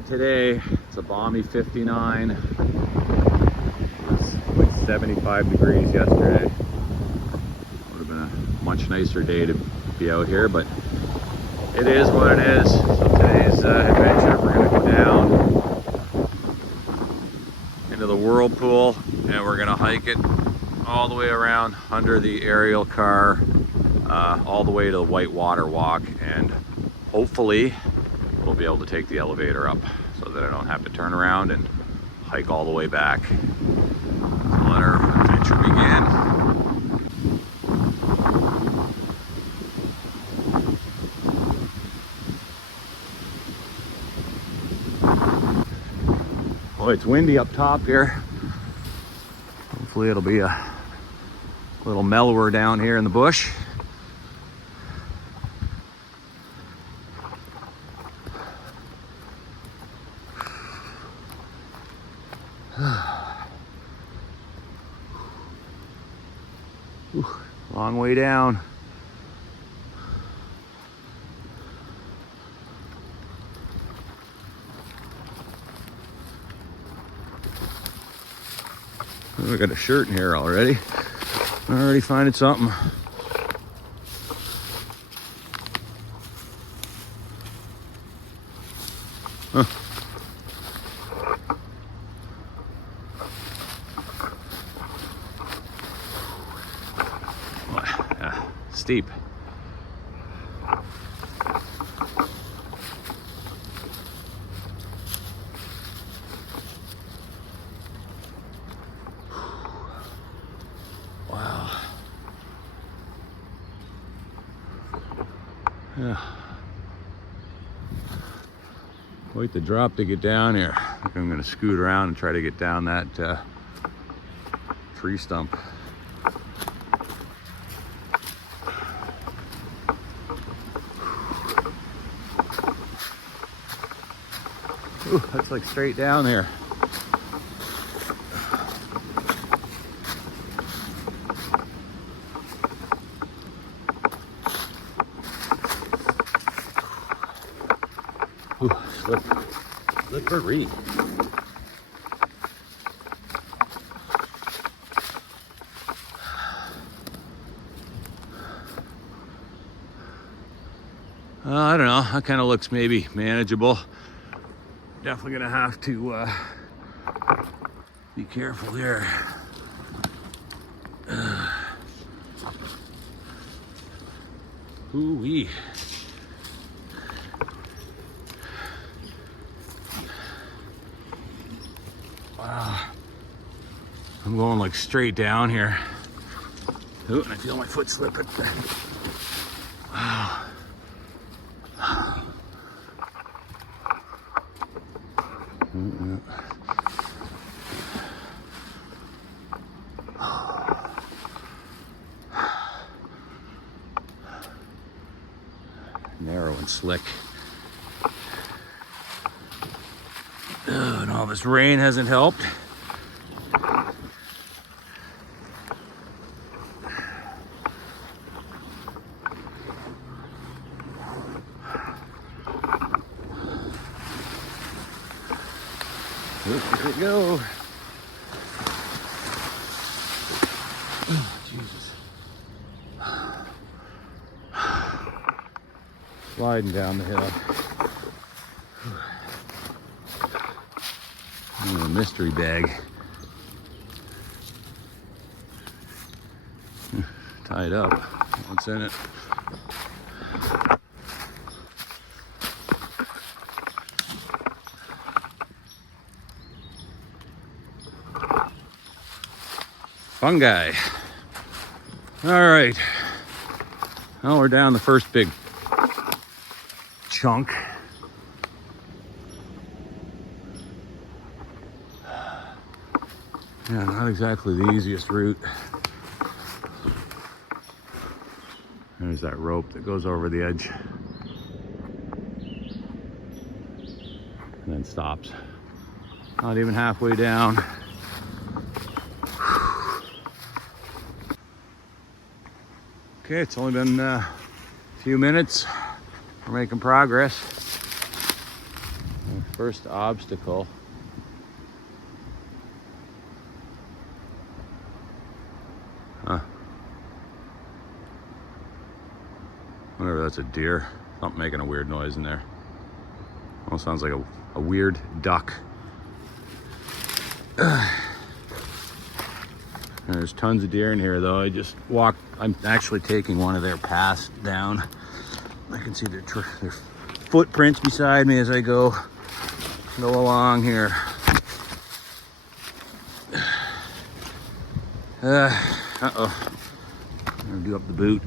out today. It's a balmy 59. It was like 75 degrees yesterday. Would have been a much nicer day to be out here, but it is what it is. So today's adventure, we're going to go down into the Whirlpool and we're going to hike it all the way around under the aerial car, all the way to the Whitewater Walk, and hopefully we'll be able to take the elevator up so that I don't have to turn around and hike all the way back. So let our adventure begin. Boy, it's windy up top here. Hopefully it'll be a little mellower down here in the bush. Long way down. I got a shirt in here already. Already finding something. Huh. Steep. Wow. Yeah. Quite the drop to get down here. I think I'm going to scoot around and try to get down that tree stump. Ooh, that's like straight down here. Ooh, slippery. I don't know, that kind of looks maybe manageable. Definitely gonna have to be careful here. Ooh-wee. Wow. I'm going like straight down here. Ooh, and I feel my foot slipping. Wow. Narrow and slick. And all this rain hasn't helped. Here we go. Oh, Jesus. Sliding down the hill. Oh, a mystery bag. Tied up. What's in it? Fungi. All right. Well, we're down the first big chunk. Yeah, not exactly the easiest route. There's that rope that goes over the edge and then stops. Not even halfway down. Okay, it's only been a few minutes. We're making progress. First obstacle. Huh. I wonder if that's a deer. Something making a weird noise in there. Almost sounds like a weird duck. There's tons of deer in here though. I just walked, I'm actually taking one of their paths down. I can see their footprints beside me as I go along here. Uh-oh. I'm gonna do up the boot,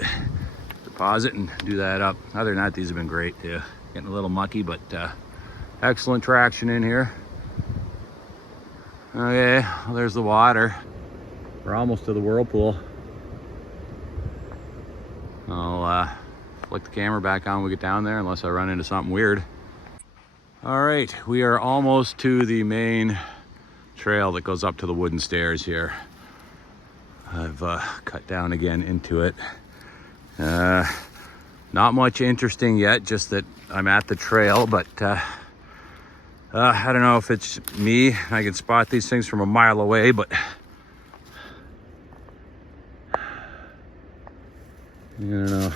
deposit and do that up. Other than that, these have been great too. Getting a little mucky, but excellent traction in here. Okay, well, there's the water. We're almost to the Whirlpool. I'll flick the camera back on when we get down there, unless I run into something weird. All right, we are almost to the main trail that goes up to the wooden stairs here. I've cut down again into it. Not much interesting yet, just that I'm at the trail, but I don't know if it's me. I can spot these things from a mile away, but I don't know.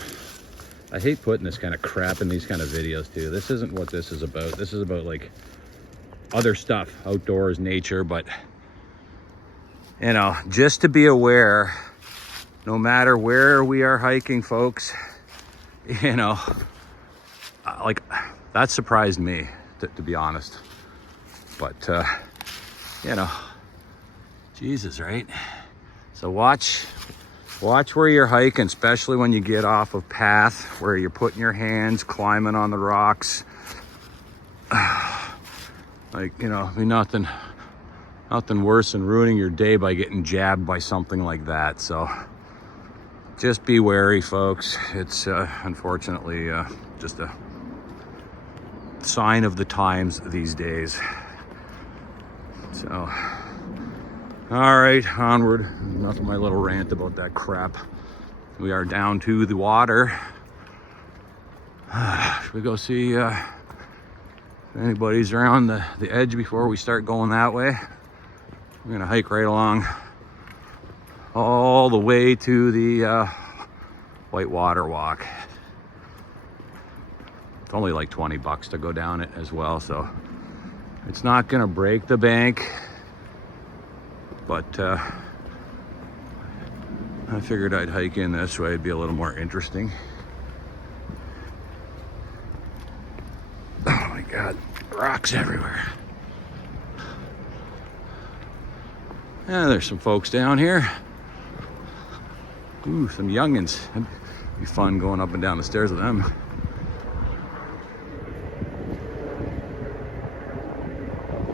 I hate putting this kind of crap in these kind of videos too. This isn't what this is about. This is about like other stuff, outdoors, nature, but you know, just to be aware, no matter where we are hiking, folks, you know, like that surprised me, to be honest. But, you know, Jesus, right? So watch where you're hiking, especially when you get off of path, where you're putting your hands, climbing on the rocks. Like, you know, I mean, nothing worse than ruining your day by getting jabbed by something like that. So just be wary, folks. It's unfortunately just a sign of the times these days. So, all right, onward. Enough of my little rant about that crap. We are down to the water. Should we go see if anybody's around the edge before we start going that way? We're gonna hike right along all the way to the White Water Walk. It's only like $20 to go down it as well, so it's not gonna break the bank, but I figured I'd hike in this way. It'd be a little more interesting. Oh my God, rocks everywhere. Yeah, there's some folks down here. Ooh, some youngins. It'd be fun going up and down the stairs with them.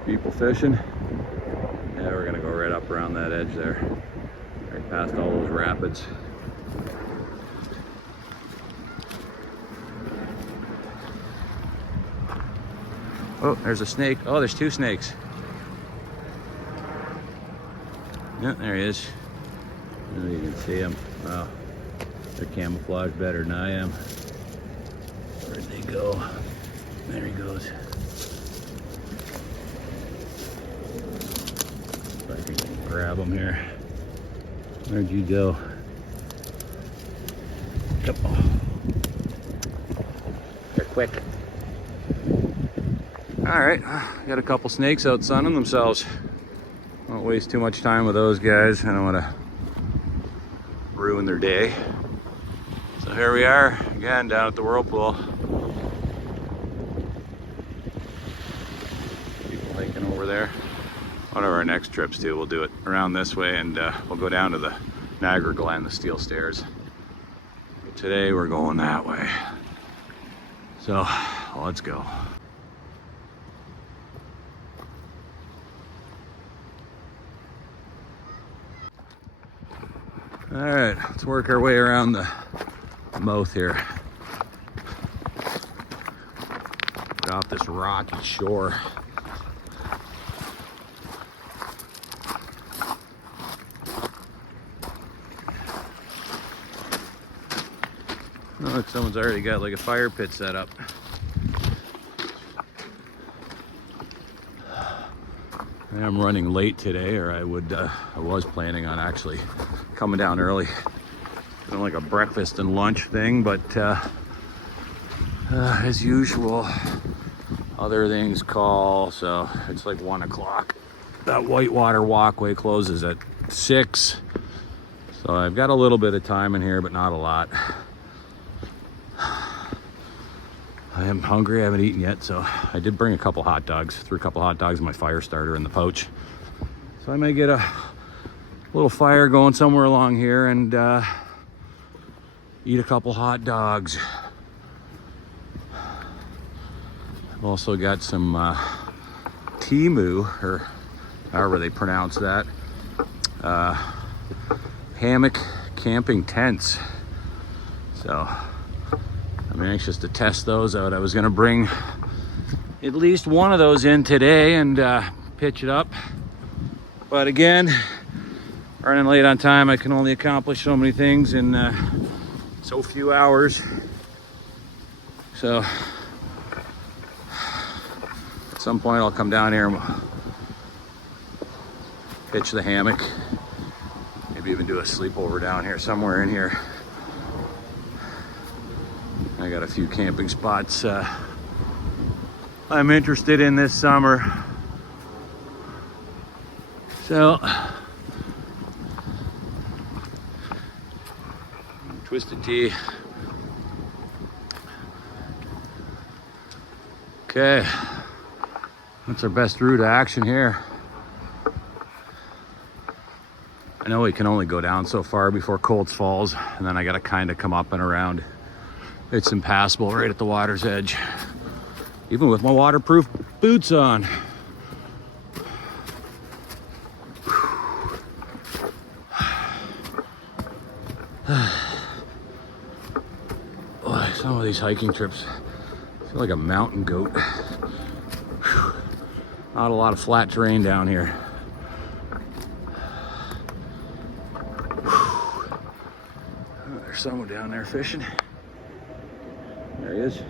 People fishing. Yeah, we're gonna go right up around that edge there. Right past all those rapids. Oh, there's a snake. Oh, there's two snakes. Yeah, there he is. Oh, you can see him. Wow, they're camouflaged better than I am. Where'd they go? There he goes. If I can grab him here. Where'd you go? Come on. They're quick. All right, got a couple snakes out sunning themselves. Won't waste too much time with those guys. I don't want to ruin their day. So here we are again down at the Whirlpool. People hiking over there. One of our next trips too, we'll do it around this way, and we'll go down to the Niagara Glen, the steel stairs. But today we're going that way. So let's go. All right, let's work our way around the mouth here. Get off this rocky shore. Oh, look, someone's already got like a fire pit set up. I'm running late today, or I was planning on actually coming down early. Doing like a breakfast and lunch thing, but as usual, other things call, so it's like 1 o'clock. That whitewater walkway closes at 6, so I've got a little bit of time in here, but not a lot. I am hungry, I haven't eaten yet, so I did bring a couple hot dogs. Threw a couple hot dogs in my fire starter in the pouch. So I may get a little fire going somewhere along here and eat a couple hot dogs. I've also got some Timu, or however they pronounce that, hammock camping tents. So I'm anxious to test those out. I was gonna bring at least one of those in today and pitch it up. But again, running late on time, I can only accomplish so many things in so few hours. So at some point I'll come down here and pitch the hammock. Maybe even do a sleepover down here, somewhere in here. I got a few camping spots I'm interested in this summer. So, Twisted Tea. Okay, that's our best route of action here. I know we can only go down so far before Colts Falls, and then I gotta kind of come up and around. It's impassable right at the water's edge, even with my waterproof boots on. Boy, some of these hiking trips, I feel like a mountain goat. Not a lot of flat terrain down here. There's someone down there fishing. There he is.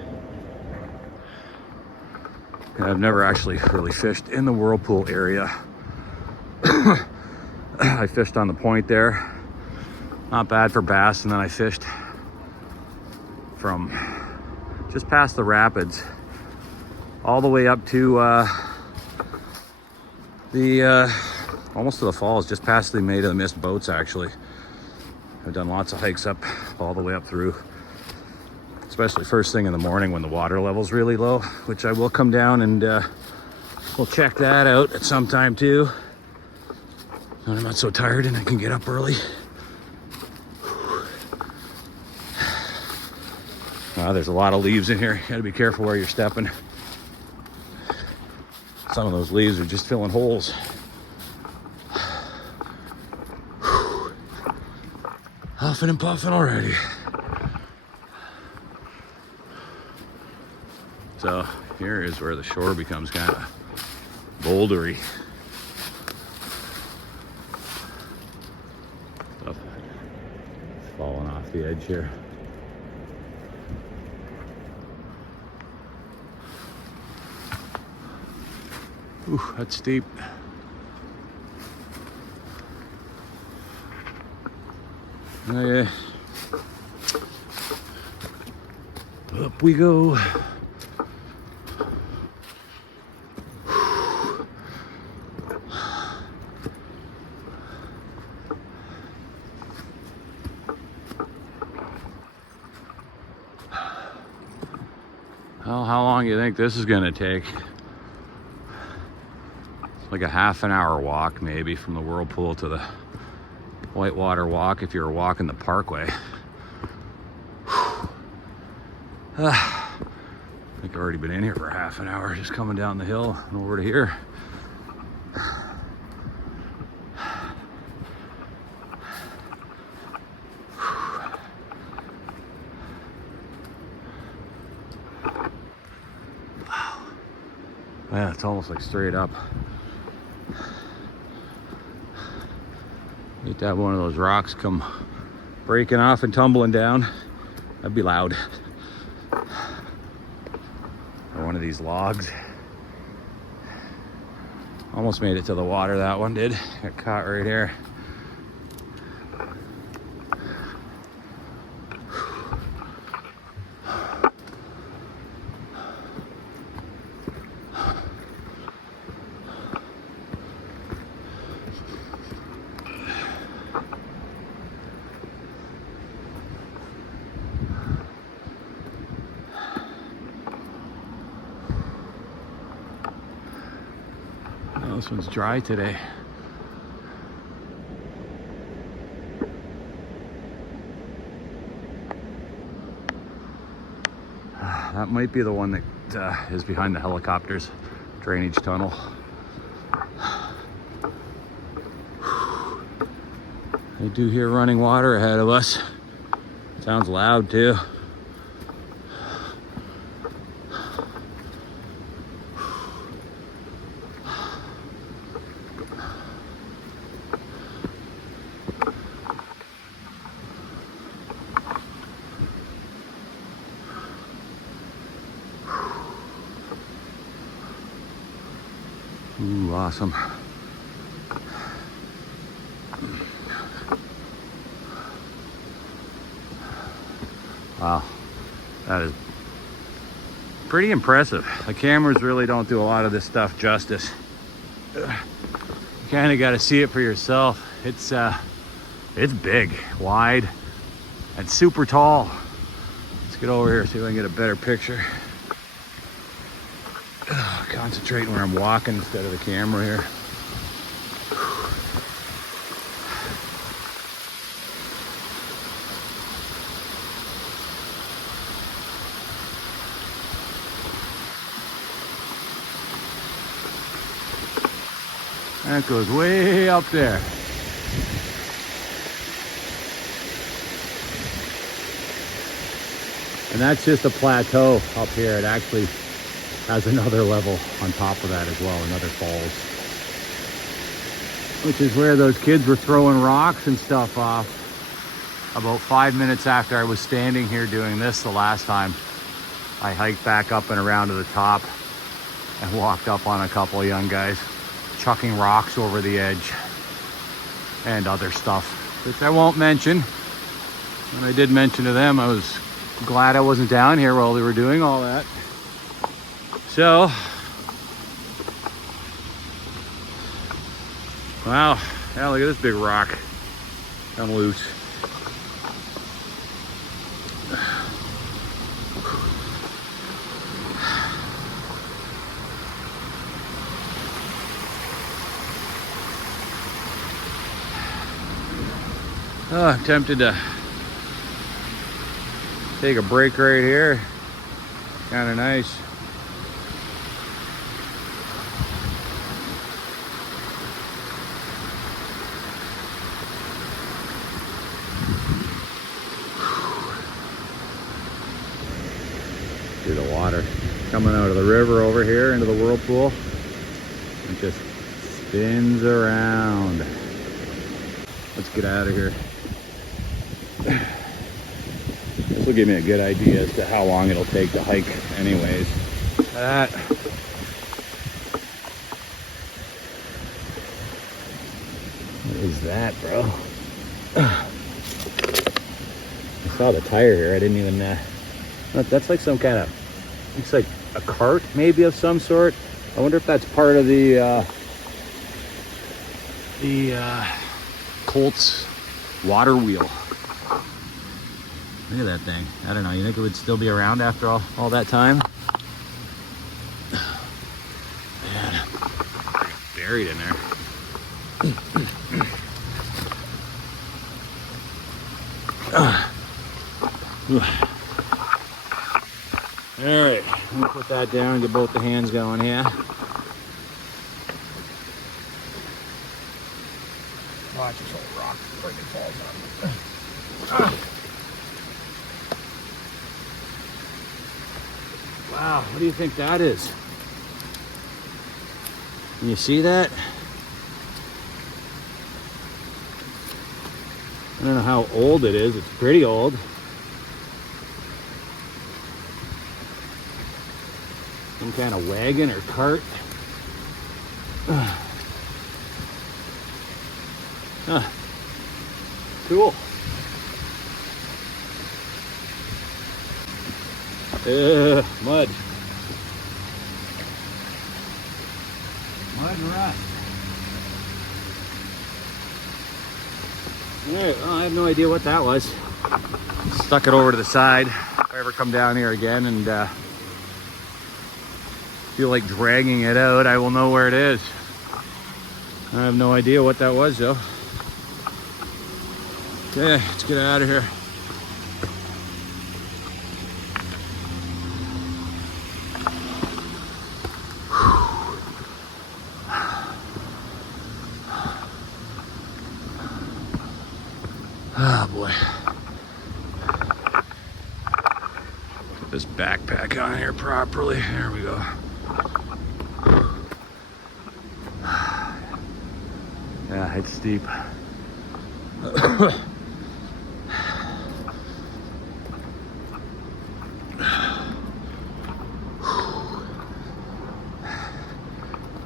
And I've never actually really fished in the Whirlpool area. I fished on the point there. Not bad for bass, and then I fished from just past the rapids all the way up to almost to the falls, just past the Maid of the Mist boats actually. I've done lots of hikes up all the way up through, especially first thing in the morning when the water level's really low, which I will come down and we'll check that out at some time too. When I'm not so tired and I can get up early. There's a lot of leaves in here. You gotta be careful where you're stepping. Some of those leaves are just filling holes. Huffing and puffing already. So here is where the shore becomes kind of bouldery. Stuff falling off the edge here. Ooh, that's steep. Okay. Up we go. Well, how long do you think this is gonna take? It's like a half an hour walk maybe from the Whirlpool to the Whitewater Walk if you're walking the parkway. I think I've already been in here for half an hour, just coming down the hill and over to here. Wow. Yeah, it's almost like straight up. Need to have one of those rocks come breaking off and tumbling down. That'd be loud. Or one of these logs. Almost made it to the water, that one did. Got caught right here. Oh, this one's dry today. That might be the one that is behind the helicopters drainage tunnel. I do hear running water ahead of us. Sounds loud too. Ooh, awesome. Wow, that is pretty impressive. The cameras really don't do a lot of this stuff justice. You kind of got to see it for yourself. It's big, wide, and super tall. Let's get over here, see if I can get a better picture. Concentrating where I'm walking instead of the camera here. That goes way up there. And that's just a plateau up here. It actually has another level on top of that as well, another falls. Which is where those kids were throwing rocks and stuff off. About 5 minutes after I was standing here doing this the last time, I hiked back up and around to the top and walked up on a couple of young guys chucking rocks over the edge and other stuff, which I won't mention. And I did mention to them I was glad I wasn't down here while they were doing all that. So, wow, yeah, look at this big rock. I'm loose. Oh, I'm tempted to take a break right here. Kind of nice. See the water coming out of the river over here into the Whirlpool. It just spins around. Let's get out of here. This will give me a good idea as to how long it'll take to hike anyways. That. What is that, bro? I saw the tire here. I didn't even, that's like some kind of, looks like a cart maybe of some sort. I wonder if that's part of the Colt's water wheel. Look at that thing. I don't know, you think it would still be around after all that time? Man, buried in there. All right, let me put that down and get both the hands going here. Watch this whole rock freaking falls on me. Wow, what do you think that is? Can you see that? I don't know how old it is. It's pretty old. Some kind of wagon or cart. Huh. Cool. Mud. Mud and rust. Alright, well, I have no idea what that was. Stuck it over to the side. If I ever come down here again and feel like dragging it out, I will know where it is. I have no idea what that was though. Okay, let's get out of here. Oh boy. Put this backpack on here properly. There we go. Yeah, it's steep.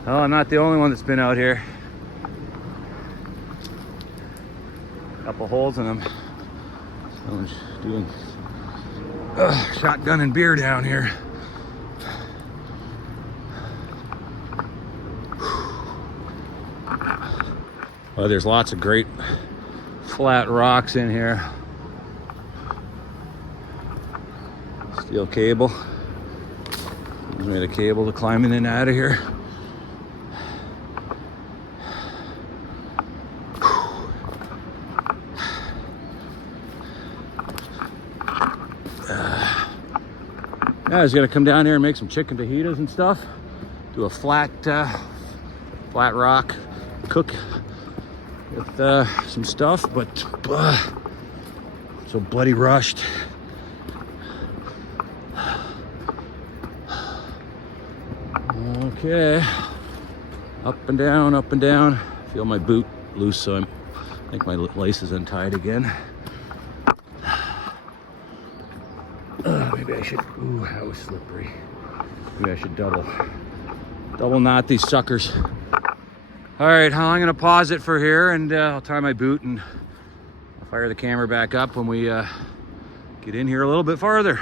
Oh, I'm not the only one that's been out here. Couple holes in them. Someone's doing shotgun and beer down here. Well, there's lots of great flat rocks in here. Steel cable. Made a cable to climb in and out of here. Yeah, I was gonna come down here and make some chicken fajitas and stuff. Do a flat rock cook with some stuff, but so bloody rushed. Okay, up and down, up and down. Feel my boot loose, so I think my lace is untied again. Maybe I should, ooh, that was slippery. Maybe I should double knot these suckers. All right, I'm gonna pause it for here and I'll tie my boot and I'll fire the camera back up when we get in here a little bit farther.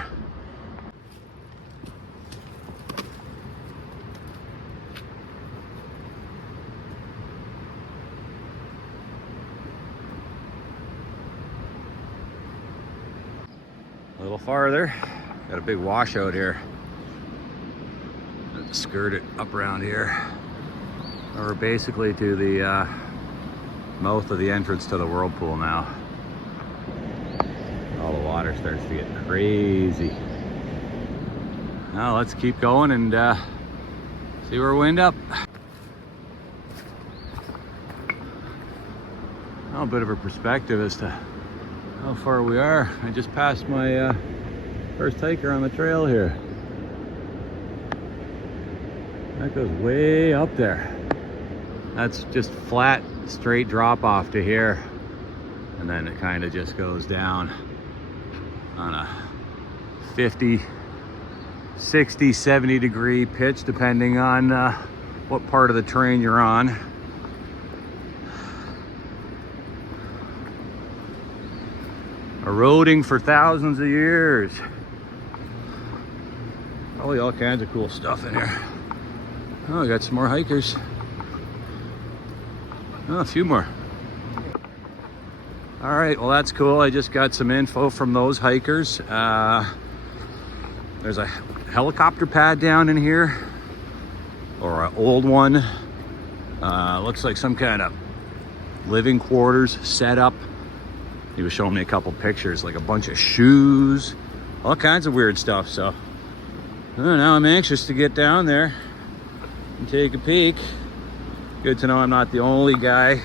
A little farther. Got a big washout here. Skirt it up around here. We're basically to the mouth of the entrance to the Whirlpool now. All the water starts to get crazy. Now let's keep going and see where we end up. Now a bit of a perspective as to how far we are. I just passed my first hiker on the trail here. That goes way up there. That's just flat, straight drop off to here. And then it kind of just goes down on a 50, 60, 70 degree pitch, depending on what part of the terrain you're on. Eroding for thousands of years. Probably all kinds of cool stuff in here. Oh, we got some more hikers. Oh, a few more. All right, well that's cool. I just got some info from those hikers. There's a helicopter pad down in here, or an old one. Looks like some kind of living quarters setup. He was showing me a couple pictures, like a bunch of shoes, all kinds of weird stuff. So now I'm anxious to get down there and take a peek. Good to know I'm not the only guy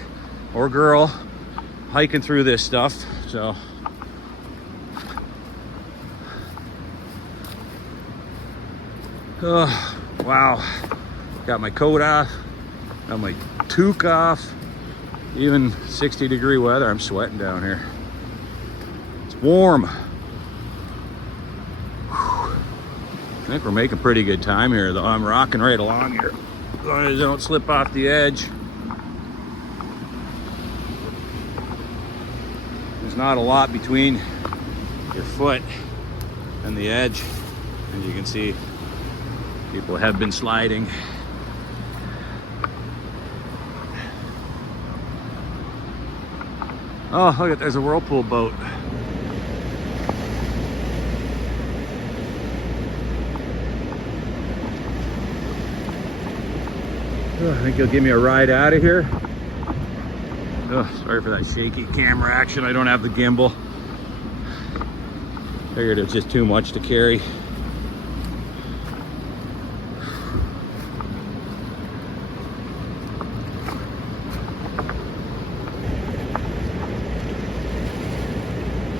or girl hiking through this stuff. So oh, wow. Got my coat off, got my toque off. Even 60 degree weather, I'm sweating down here. It's warm. I think we're making pretty good time here, though. I'm rocking right along here, as long as I don't slip off the edge. There's not a lot between your foot and the edge. As you can see, people have been sliding. Oh, look, there's a Whirlpool boat. Oh, I think he'll give me a ride out of here. Oh, sorry for that shaky camera action. I don't have the gimbal. Figured it was just too much to carry.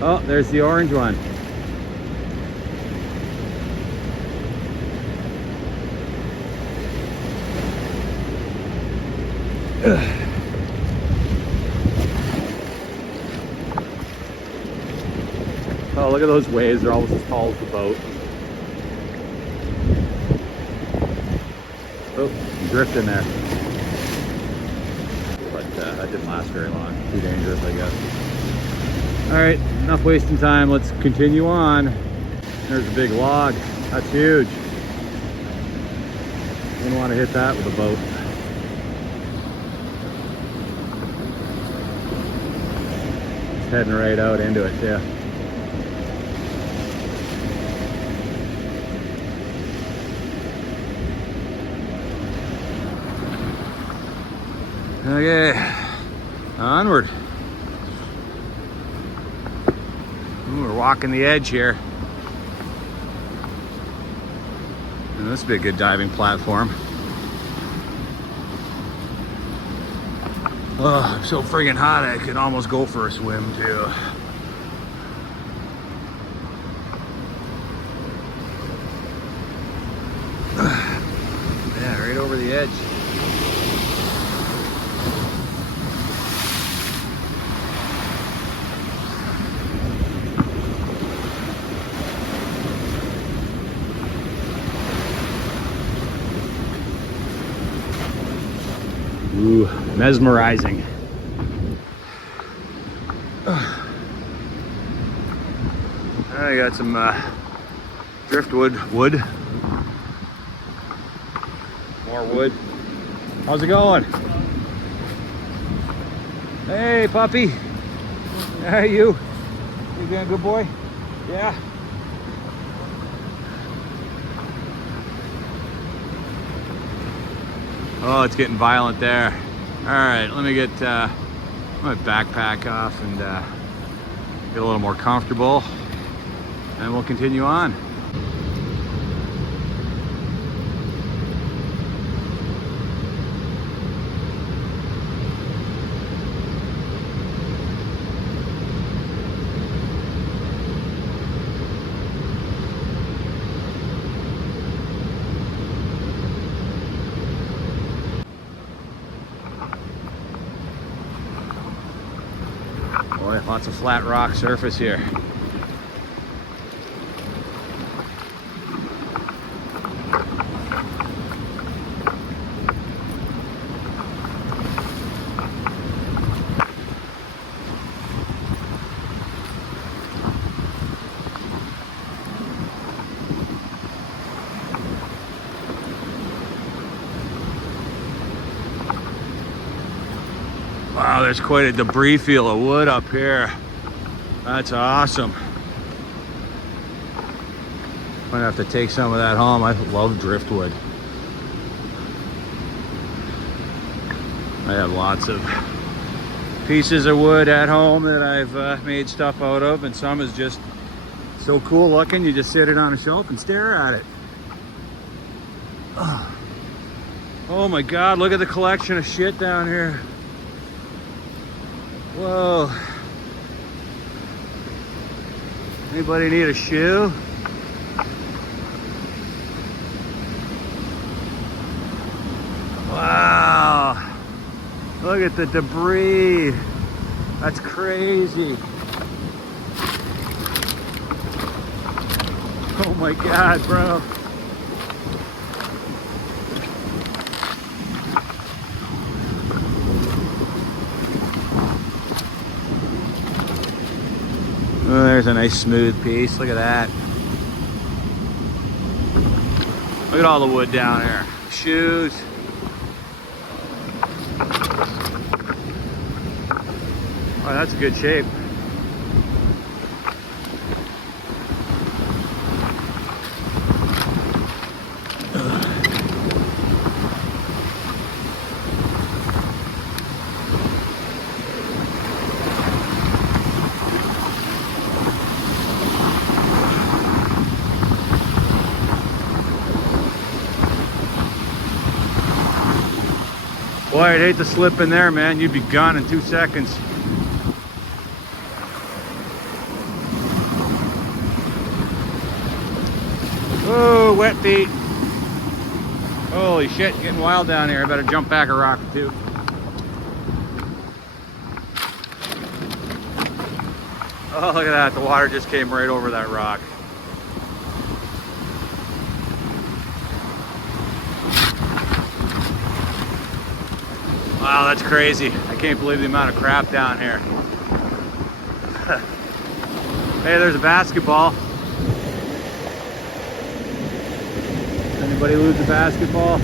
Oh, there's the orange one. Oh, look at those waves. They're almost as tall as the boat. Oh, I'm drifting there. But that didn't last very long. Too dangerous, I guess. All right, enough wasting time. Let's continue on. There's a big log. That's huge. Wouldn't want to hit that with a boat. It's heading right out into it, yeah. Okay, onward. Ooh, we're walking the edge here. And this would be a good diving platform. Oh, I'm so friggin' hot I could almost go for a swim too. Yeah, right over the edge. Ooh, mesmerizing. I got some driftwood wood. More wood. How's it going? Hey, puppy. How are you? You being a good boy? Yeah. Oh, it's getting violent there. All right, let me get my backpack off and get a little more comfortable, and we'll continue on. Boy, lots of flat rock surface here. Wow, there's quite a debris field of wood up here. That's awesome. Might have to take some of that home. I love driftwood. I have lots of pieces of wood at home that I've made stuff out of, and some is just so cool looking, you just sit it on a shelf and stare at it. Oh my God, look at the collection of shit down here. Whoa. Anybody need a shoe? Wow. Look at the debris. That's crazy. Oh my God, bro. There's a nice smooth piece. Look at that. Look at all the wood down there. Shoes. Oh, that's good shape. Boy, I'd hate to slip in there, man. You'd be gone in 2 seconds. Oh, wet feet. Holy shit, getting wild down here. I better jump back a rock or two. Oh, look at that. The water just came right over that rock. Wow, that's crazy. I can't believe the amount of crap down here. Hey, there's a basketball. Anybody lose a basketball?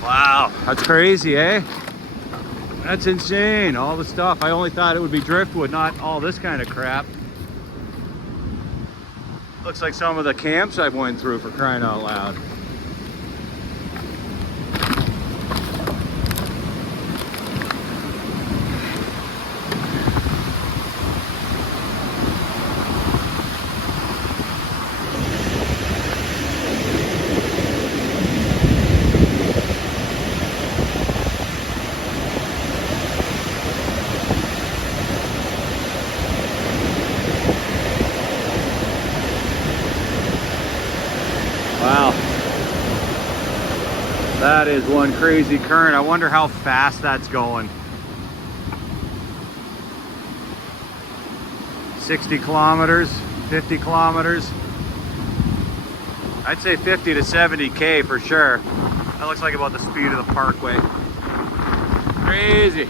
Wow, that's crazy, eh? That's insane, all the stuff. I only thought it would be driftwood, not all this kind of crap. Looks like some of the camps I've went through, for crying out loud. Wow, that is one crazy current. I wonder how fast that's going. 60 kilometers, 50 kilometers. I'd say 50 to 70K for sure. That looks like about the speed of the parkway. Crazy.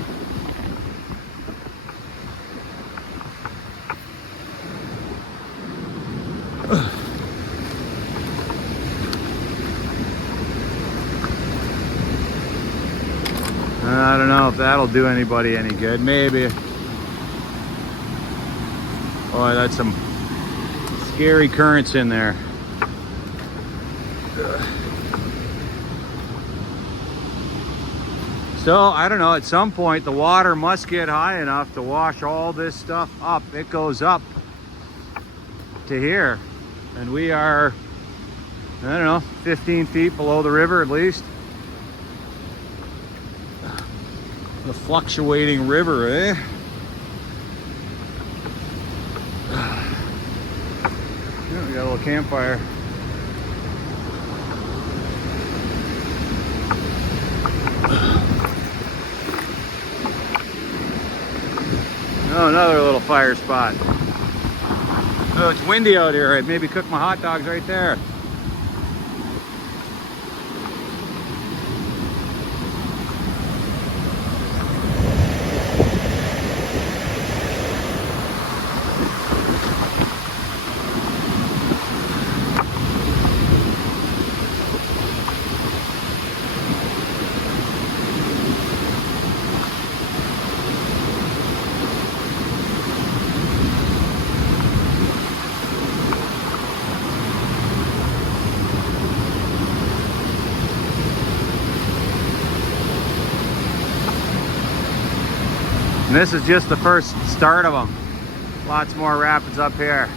I don't know if that'll do anybody any good. Maybe. Boy, that's some scary currents in there. So, I don't know, at some point the water must get high enough to wash all this stuff up. It goes up to here. And we are, I don't know, 15 feet below the river at least. The fluctuating river, eh? Yeah, we got a little campfire. Oh, another little fire spot. Oh, it's windy out here. I'd maybe cook my hot dogs right there. And this is just the first start of them. Lots more rapids up here.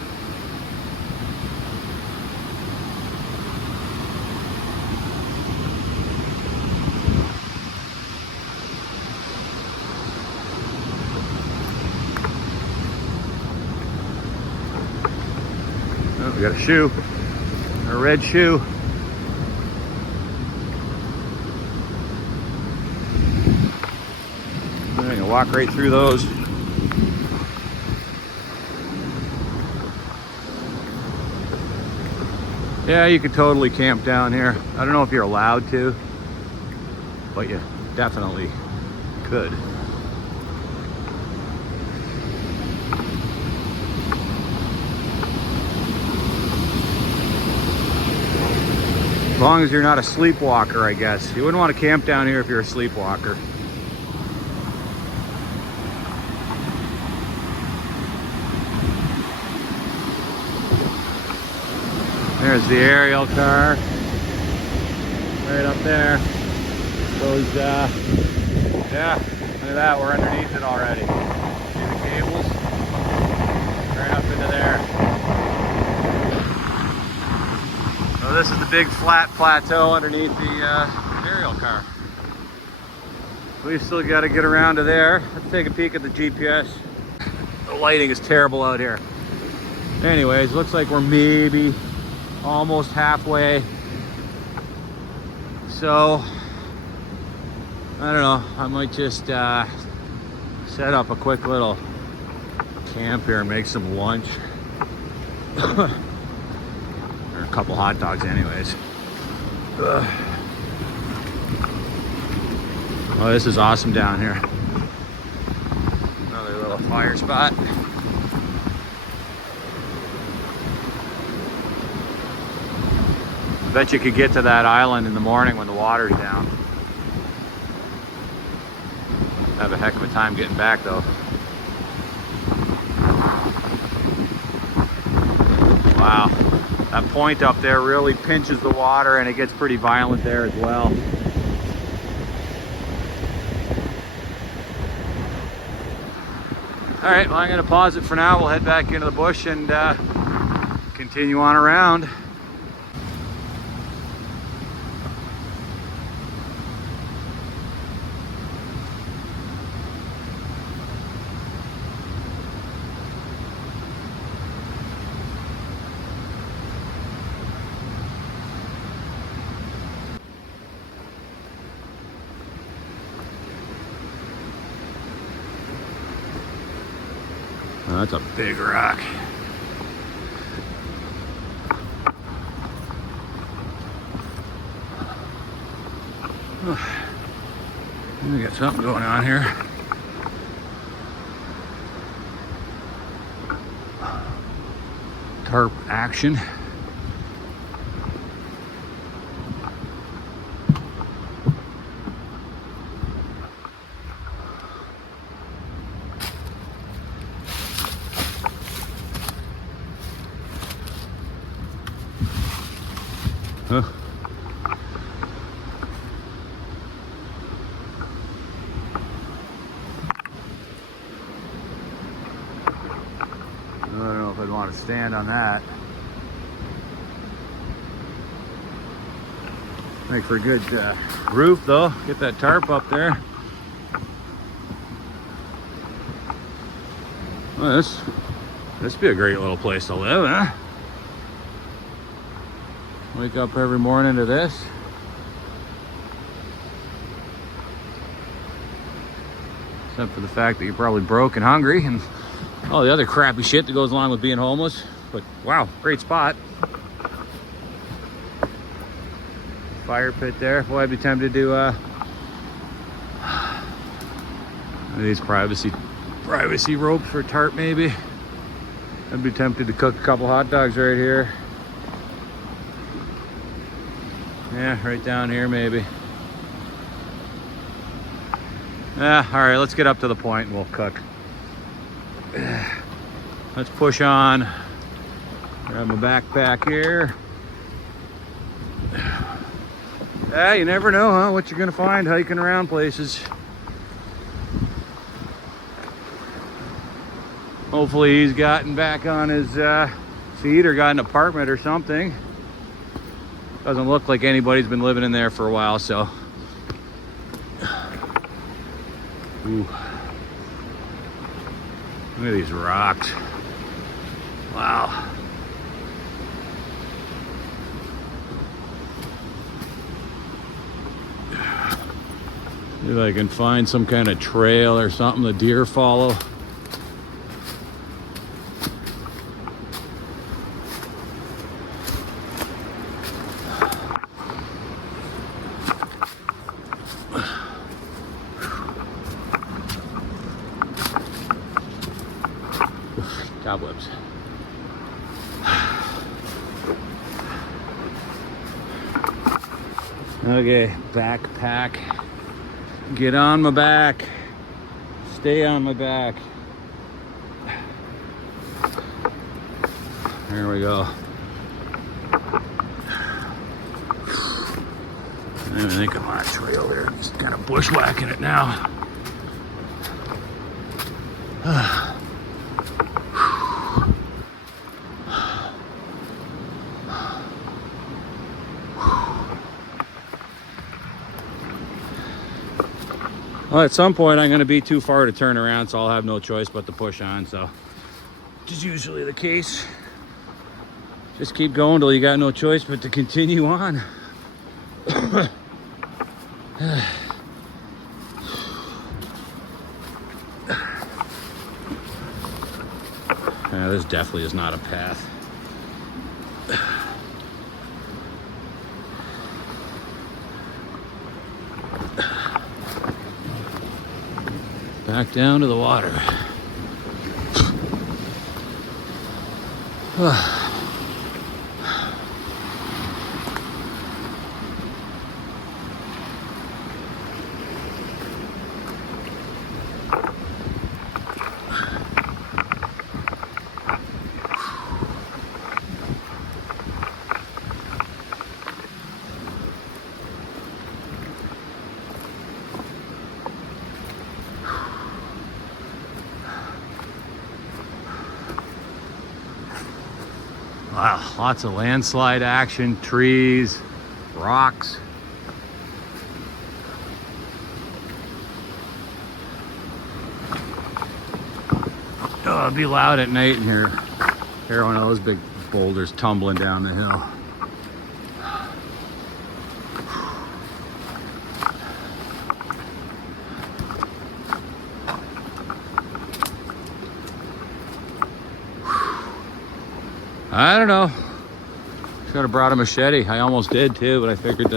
Oh, we got a shoe, a red shoe. I'm gonna walk right through those. Yeah, you could totally camp down here. I don't know if you're allowed to. but you definitely could. As long as you're not a sleepwalker, I guess. You wouldn't want to camp down here if you're a sleepwalker. There's the aerial car. Right up there. Those, yeah, look at that, we're underneath it already. See the cables? Right up into there. So this is the big flat plateau underneath the aerial car. We've still got to get around to there. Let's take a peek at the GPS. The lighting is terrible out here. Anyways, looks like we're maybe almost halfway. So, I don't know, I might just set up a quick little camp here and make some lunch. Or a couple hot dogs anyways. Oh, this is awesome down here. Another little fire spot. I bet you could get to that island in the morning when the water's down. Have a heck of a time getting back though. Wow, that point up there really pinches the water and it gets pretty violent there as well. All right, well, I'm gonna pause it for now. We'll head back into the bush and continue on around. Oh, that's a big rock. We got something going on here. Tarp action. Huh. I don't know if I'd want to stand on that. Make for a good roof though. Get that tarp up there. Well, this would be a great little place to live, huh? Wake up every morning to this. Except for the fact that you're probably broke and hungry and all the other crappy shit that goes along with being homeless. But wow, great spot. Fire pit there. Boy, I'd be tempted to one of these privacy ropes for tarp maybe. I'd be tempted to cook a couple hot dogs right here. Yeah, right down here maybe. Yeah, all right, let's get up to the point and we'll cook. Let's push on. Grab my backpack here. Yeah, you never know, huh? What you're gonna find hiking around places. Hopefully he's gotten back on his feet or got an apartment or something. Doesn't look like anybody's been living in there for a while, so. Ooh. Look at these rocks. Wow. See if I can find some kind of trail or something the deer follow. Cobwebs. Okay, backpack. Get on my back. Stay on my back. There we go. I don't even think I'm on a trail there. I'm just kind of bushwhacking it now. Well, at some point I'm going to be too far to turn around, so I'll have no choice but to push on. So, which is usually the case. Just keep going till you got no choice but to continue on. Yeah, this definitely is not a path. Back down to the water. Wow, lots of landslide action, trees, rocks. Oh, it'd be loud at night in here. Hear one of those big boulders tumbling down the hill. I don't know. Should have brought a machete. I almost did too, but I figured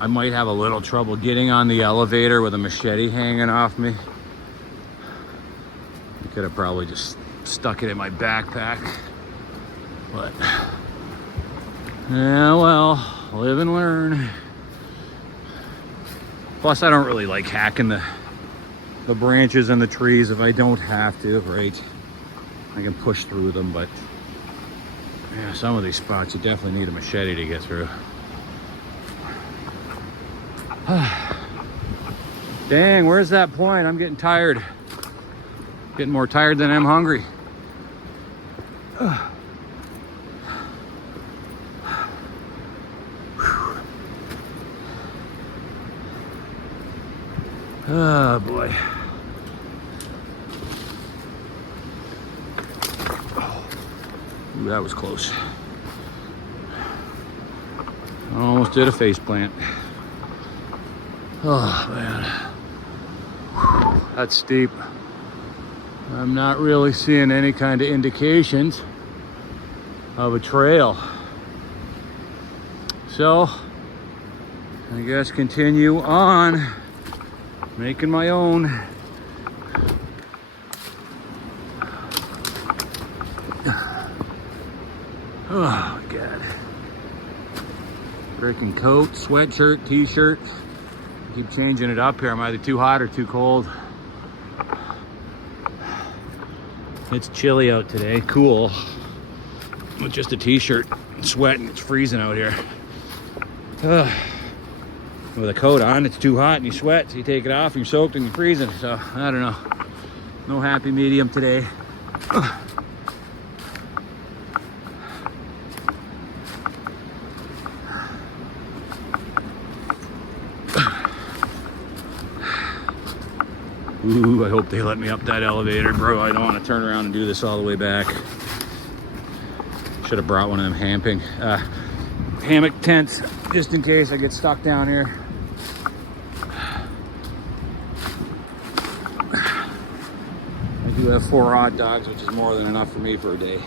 I might have a little trouble getting on the elevator with a machete hanging off me. I could have probably just stuck it in my backpack. But, yeah, well, live and learn. Plus, I don't really like hacking the branches and the trees if I don't have to, right? I can push through them, but yeah, some of these spots you definitely need a machete to get through. Dang, where's that point? I'm getting tired. Getting more tired than I'm hungry. Oh boy. Ooh, that was close. Almost did a face plant. Oh man. That's steep. I'm not really seeing any kind of indications of a trail. So, I guess continue on making my own. Oh God. Freaking coat, sweatshirt, t-shirt. Keep changing it up here. I'm either too hot or too cold. It's chilly out today, cool. With just a t-shirt, sweating, it's freezing out here. With a coat on, it's too hot and you sweat, so you take it off and you're soaked and you're freezing. So, I don't know. No happy medium today. Ooh, I hope they let me up that elevator, bro. I don't want to turn around and do this all the way back. Should have brought one of them hammock tents, just in case I get stuck down here. I do have 4 hot dogs, which is more than enough for me for a day.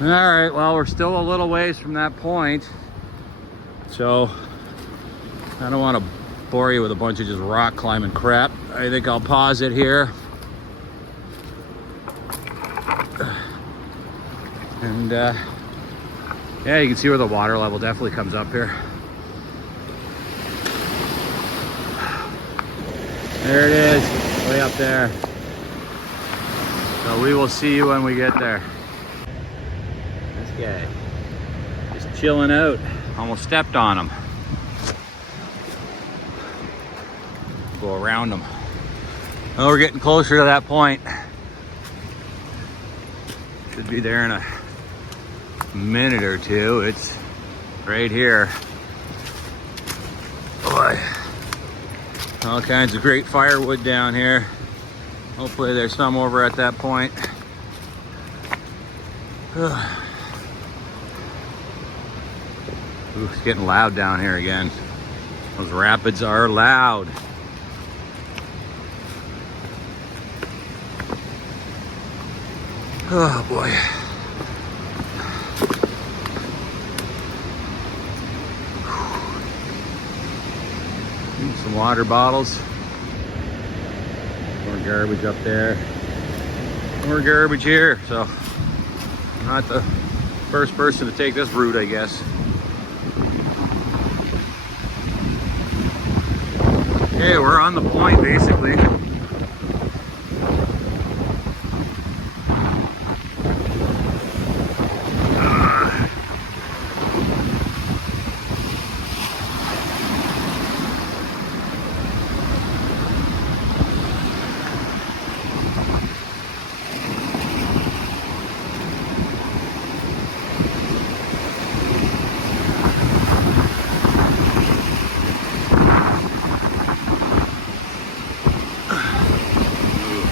All right, well, we're still a little ways from that point. So I don't want to bore you with a bunch of just rock climbing crap. I think I'll pause it here. And yeah, you can see where the water level definitely comes up here. There it is, way up there. So we will see you when we get there. This guy just chilling out. Almost stepped on him. Go around him. Well, we're getting closer to that point. Should be there in a minute or two. It's right here. Boy. All kinds of great firewood down here. Hopefully there's some over at that point. Ooh, it's getting loud down here again. Those rapids are loud. Oh boy. Some water bottles. More garbage up there. More garbage here. So, I'm not the first person to take this route, I guess. Okay, we're on the point basically.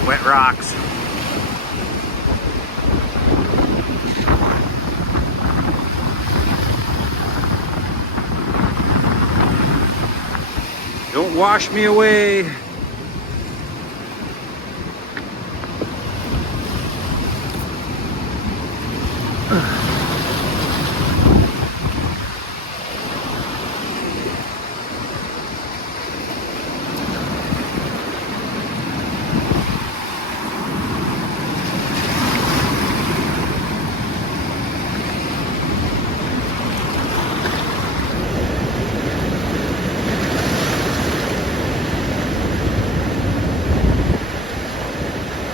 Wet rocks. Don't wash me away.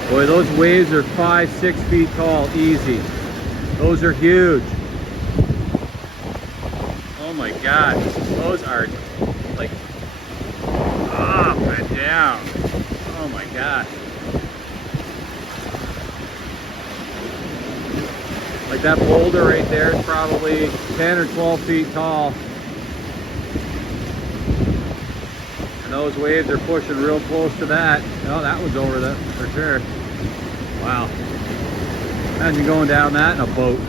Boy, those waves are 5-6 feet tall, easy. Those are huge. Oh my God, those are like up and down. Oh my God. Like that boulder right there is probably 10 or 12 feet tall. And those waves are pushing real close to that. Oh, that one's over that for sure. Wow. Imagine going down that in a boat.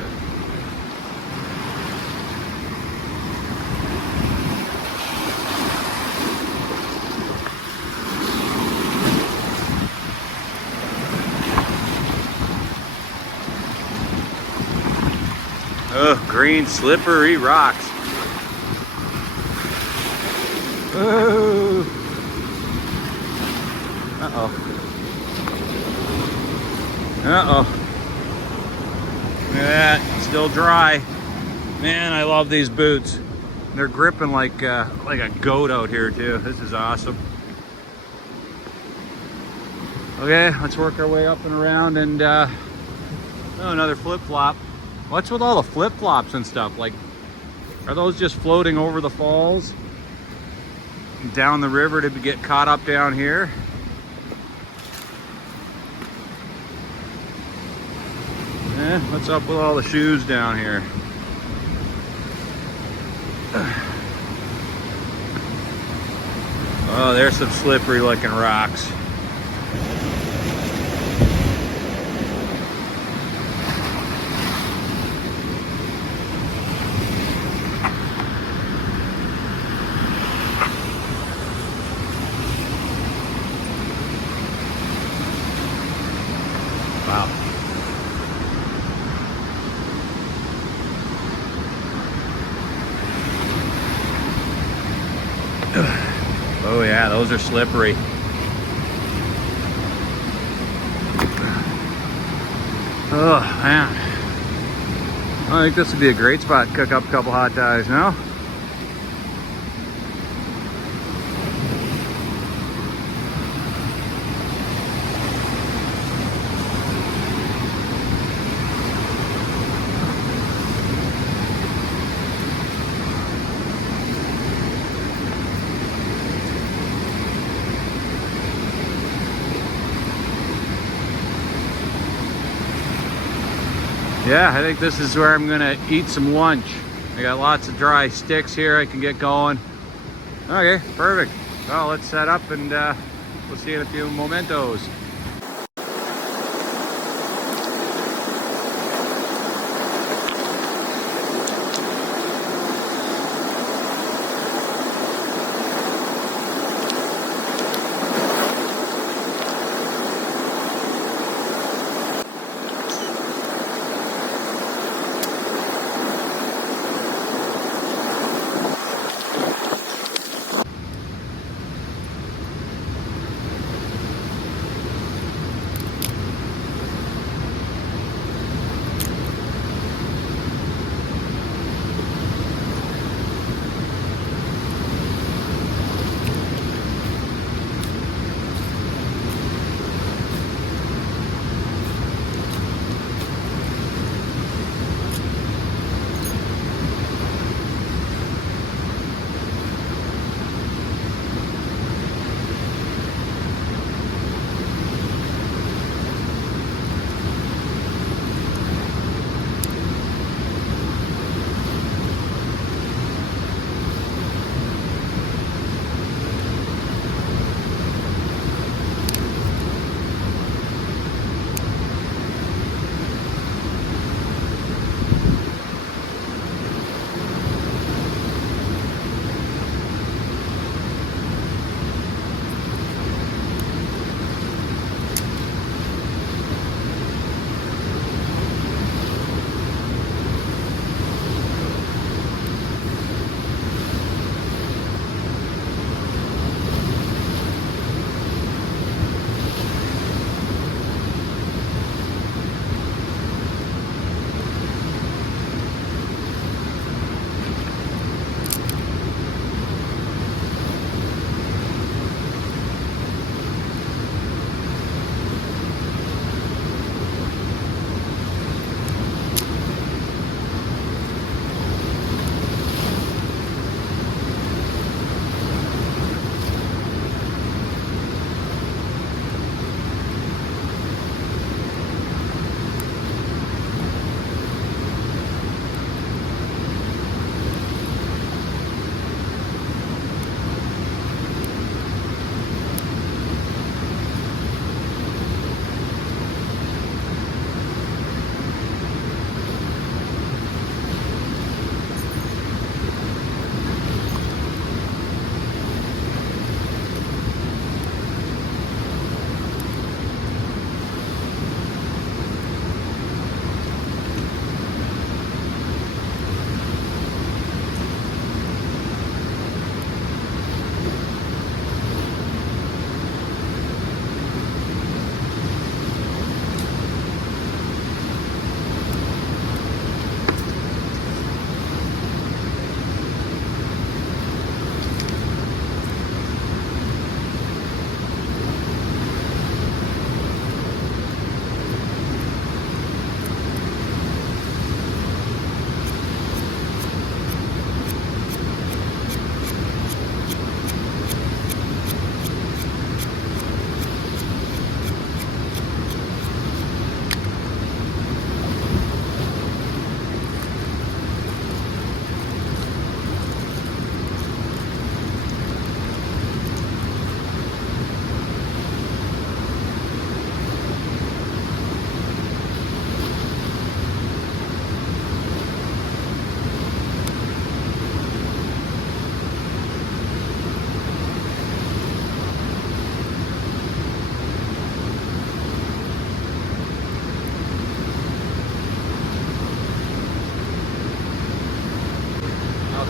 Oh, green slippery rocks. Oh. Uh-oh. Uh-oh. Look at that, still dry. Man, I love these boots. They're gripping like a goat out here too. This is awesome. Okay, let's work our way up and around and oh, another flip-flop. What's with all the flip-flops and stuff? Like, are those just floating over the falls? Down the river to get caught up down here? What's up with all the shoes down here? Oh, there's some slippery looking rocks. Wow. Yeah, those are slippery. Oh man, I think this would be a great spot to cook up a couple hot dogs, no? Yeah, I think this is where I'm gonna eat some lunch. I got lots of dry sticks here I can get going. Okay, perfect. Well, let's set up and we'll see you in a few momentos.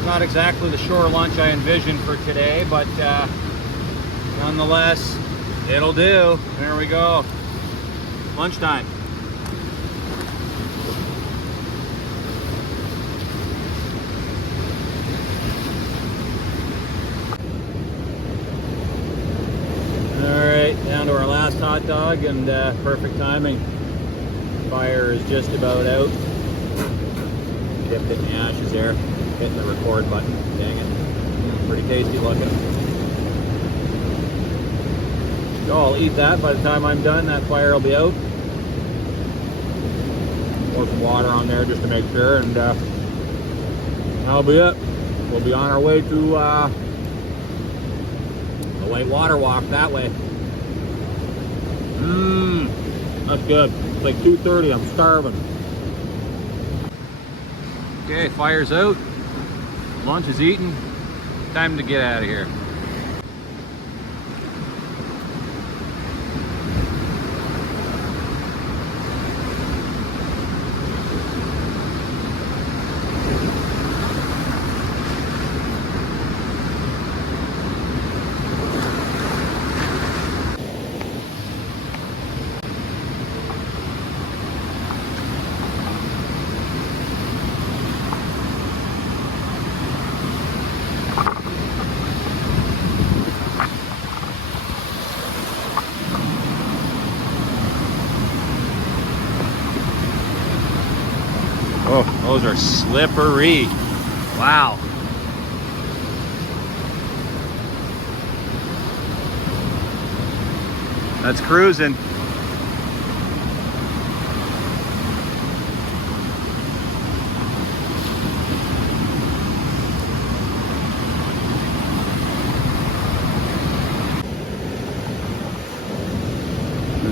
Not exactly the shore lunch I envisioned for today, but nonetheless, it'll do. There we go. Lunchtime. Alright, down to our last hot dog, and perfect timing. Fire is just about out. Dipped it in the ashes there. Hitting the record button. Dang it. Pretty tasty looking. So I'll eat that. By the time I'm done, that fire will be out. Pour some water on there just to make sure, and that'll be it. We'll be on our way to the White Water Walk that way. That's good. It's like 2:30. I'm starving. Okay, fire's out. Lunch is eaten. Time to get out of here. Oh, those are slippery. Wow. That's cruising.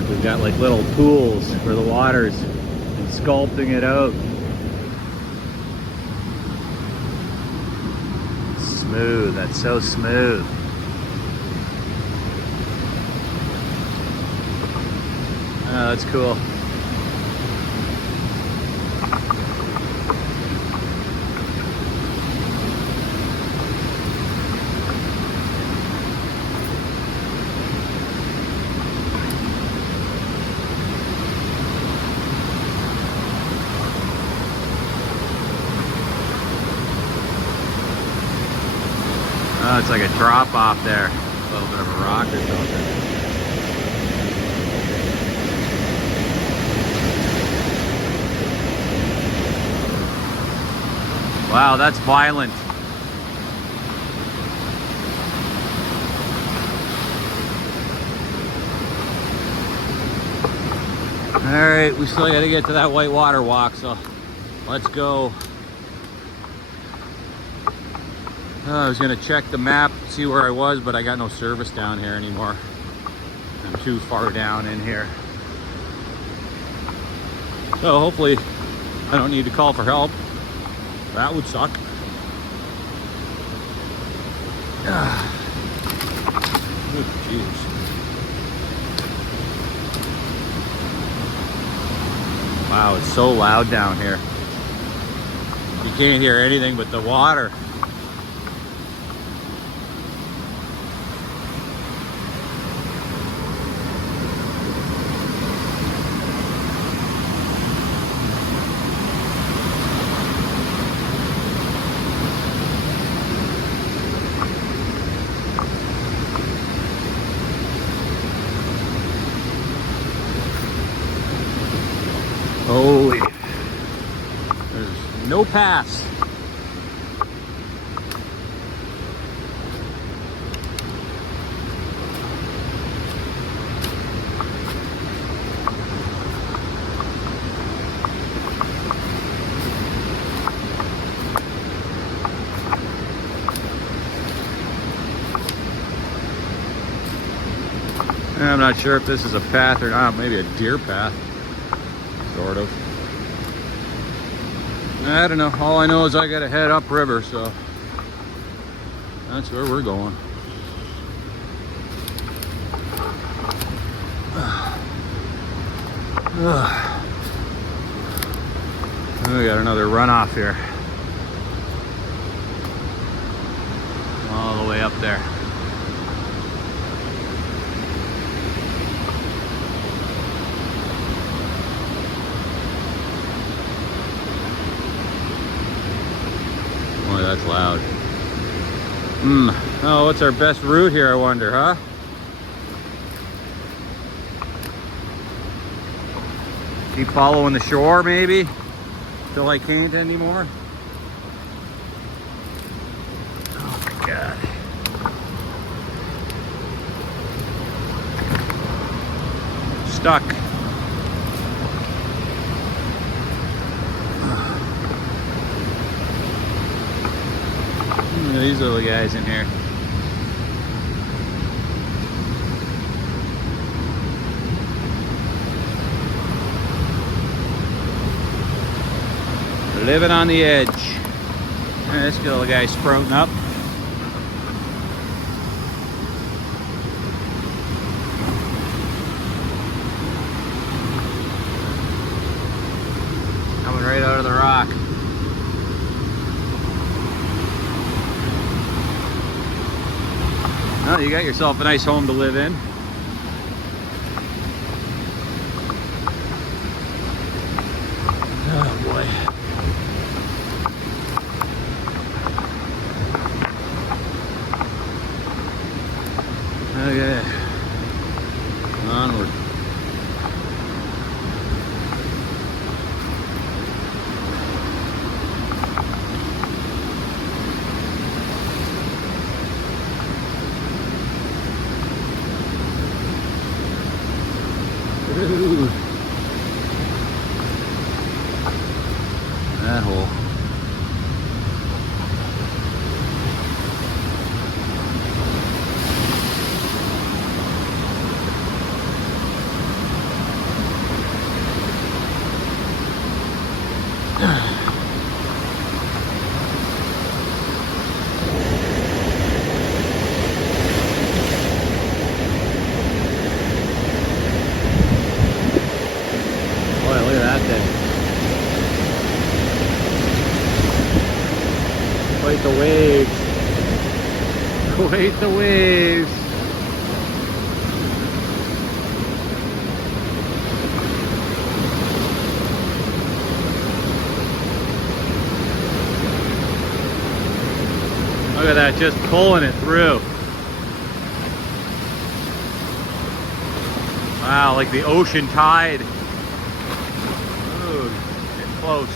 We've got like little pools for the waters and sculpting it out. Smooth, that's so smooth. Oh, that's cool. Oh, it's like a drop off there. A little bit of a rock or something. Wow, that's violent. All right, we still got to get to that White Water Walk, so let's go. I was gonna check the map, see where I was, but I got no service down here anymore. I'm too far down in here. So hopefully I don't need to call for help. That would suck. Jeez. Wow, it's so loud down here. You can't hear anything but the water. Holy, there's no pass. I'm not sure if this is a path or not, maybe a deer path, sort of. I don't know. All I know is I gotta head upriver, so that's where we're going. We got another runoff here. All the way up there. that's loud. Oh, what's our best route here, I wonder, huh? Keep following the shore, maybe? Till I can't anymore? Oh my God. Stuck. These little guys in here. Living on the edge. This little guy's sprouting up. Coming right out of the rock. Oh, you got yourself a nice home to live in. Oh boy. Okay. Onward. Ooh. That hole. Boy, look at that thing. Quite the waves. Quite the waves. Look at that, just pulling it through. Wow, like the ocean tide. Ooh, getting close.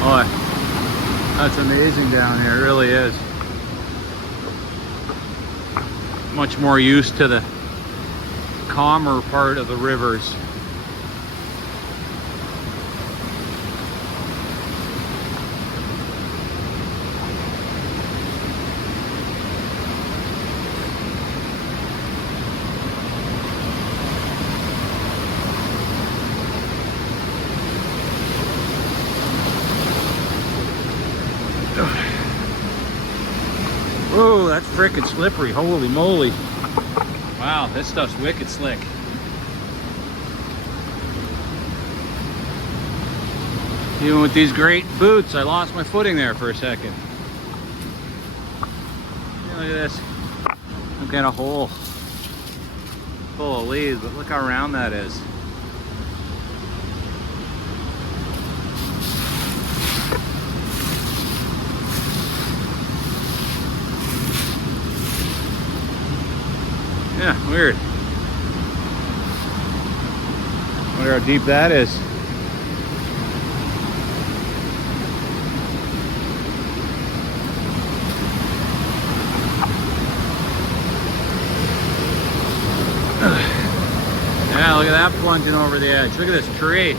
Boy, that's amazing down here, it really is. Much more used to the calmer part of the rivers. Whoa, that's frickin' slippery, holy moly. Wow, this stuff's wicked slick. Even with these great boots, I lost my footing there for a second. Yeah, look at this. I've got a hole full of leaves, but look how round that is. Yeah, weird. Wonder how deep that is. Yeah, look at that plunging over the edge. Look at this tree.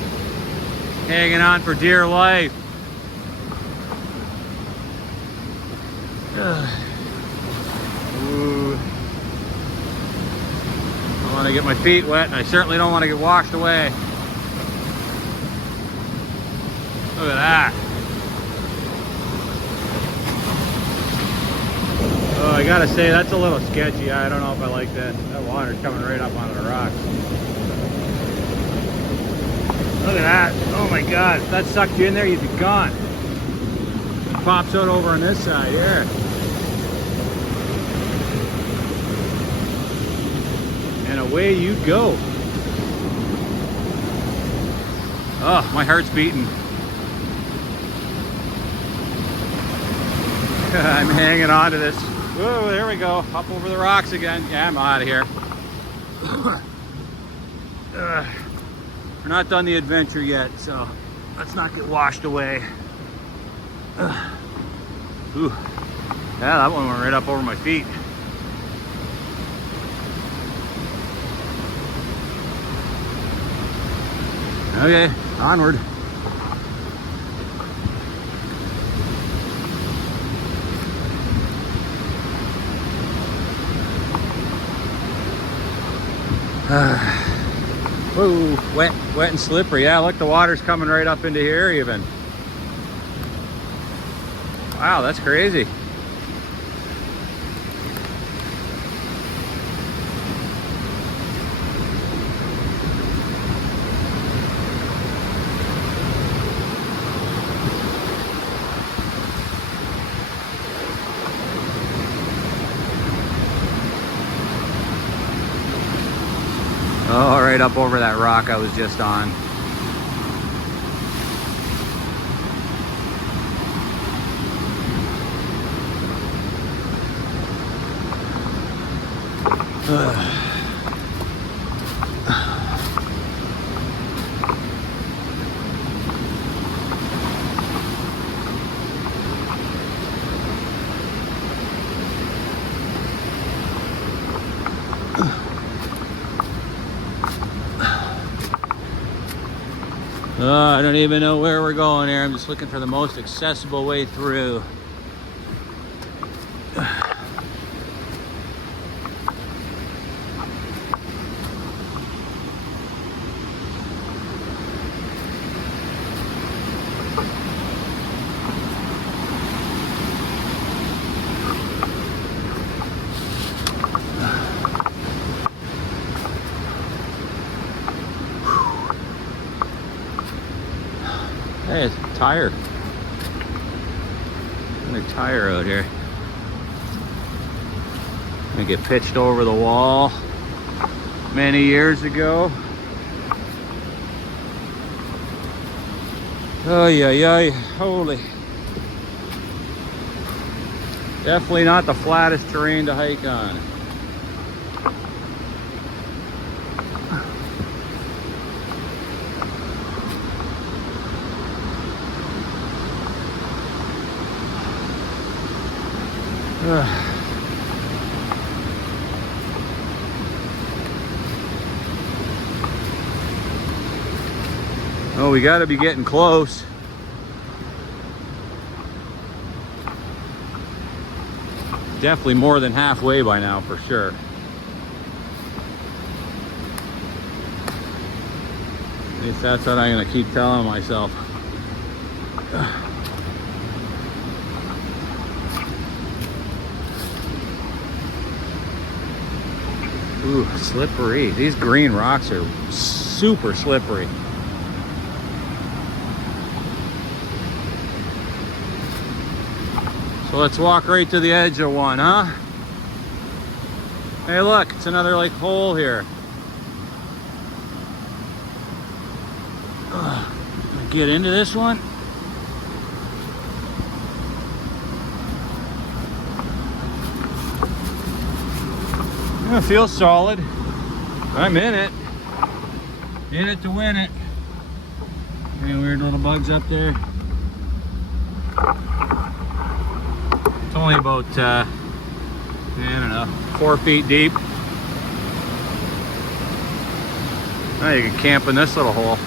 Hanging on for dear life. Ooh. I don't want to get my feet wet, and I certainly don't want to get washed away. Look at that. Oh, I gotta say, that's a little sketchy. I don't know if I like that. That water's coming right up onto the rocks. Look at that. Oh my God. If that sucked you in there, you'd be gone. It pops out over on this side here. And away you go. Oh, my heart's beating. I'm hanging on to this. Whoa, there we go. Up over the rocks again. Yeah, I'm out of here. We're not done the adventure yet, so let's not get washed away. Ooh. Yeah, that one went right up over my feet. Okay, onward. Whoa, wet and slippery. Yeah, look, the water's coming right up into here even. Wow, that's crazy. Oh, right up over that rock I was just on. I don't even know where we're going here. I'm just looking for the most accessible way through. Hey, it's a tire. Another tire out here. Gonna get pitched over the wall many years ago. Oh yeah, holy. Definitely not the flattest terrain to hike on. Oh, we got to be getting close. Definitely more than halfway by now, for sure. At least that's what I'm going to keep telling myself. Ooh, slippery. These green rocks are super slippery. So let's walk right to the edge of one, huh? Hey, look, it's another like hole here. Get into this one. It feels solid. I'm in it. In it to win it. Any weird little bugs up there? It's only about, I don't know, 4 feet deep. Now you can camp in this little hole.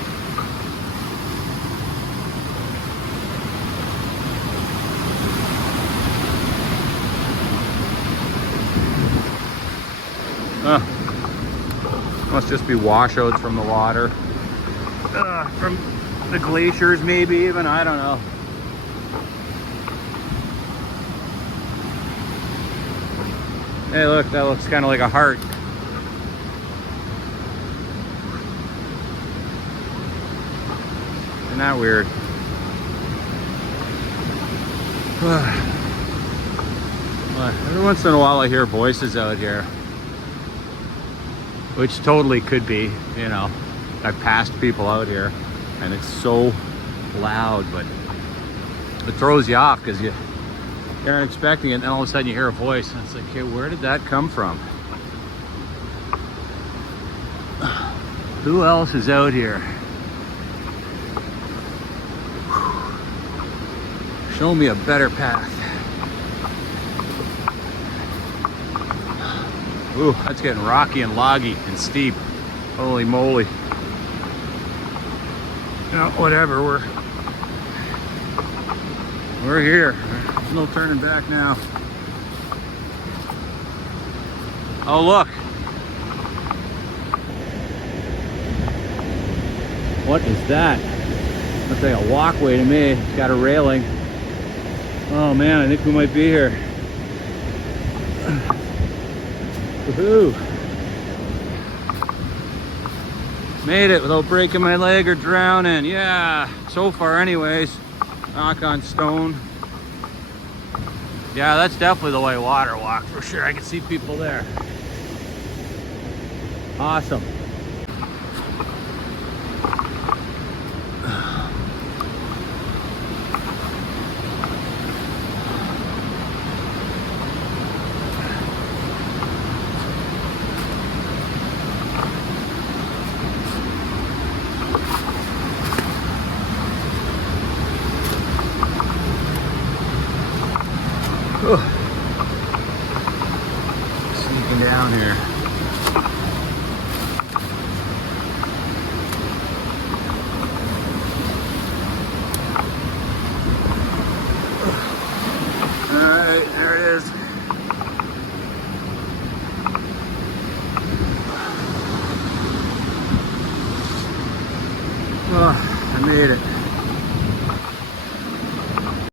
Must just be washouts from the water. From the glaciers maybe even, I don't know. Hey look, that looks kind of like a heart. Isn't that weird? Every once in a while I hear voices out here. Which totally could be, you know, I've passed people out here. and it's so loud, but it throws you off because you aren't expecting it, and then all of a sudden you hear a voice, and it's like, okay, where did that come from? Who else is out here? Show me a better path. Ooh, that's getting rocky and loggy and steep. Holy moly. You know, whatever, we're here. There's no turning back now. Oh, look. What is that? Looks like a walkway to me. It's got a railing. Oh man, I think we might be here. Woohoo! Made it without breaking my leg or drowning. Yeah, so far anyways. Knock on stone. Yeah, that's definitely the white water walk for sure. I can see people there. Awesome. Sneaking down here. Alright, there it is. Oh, I made it.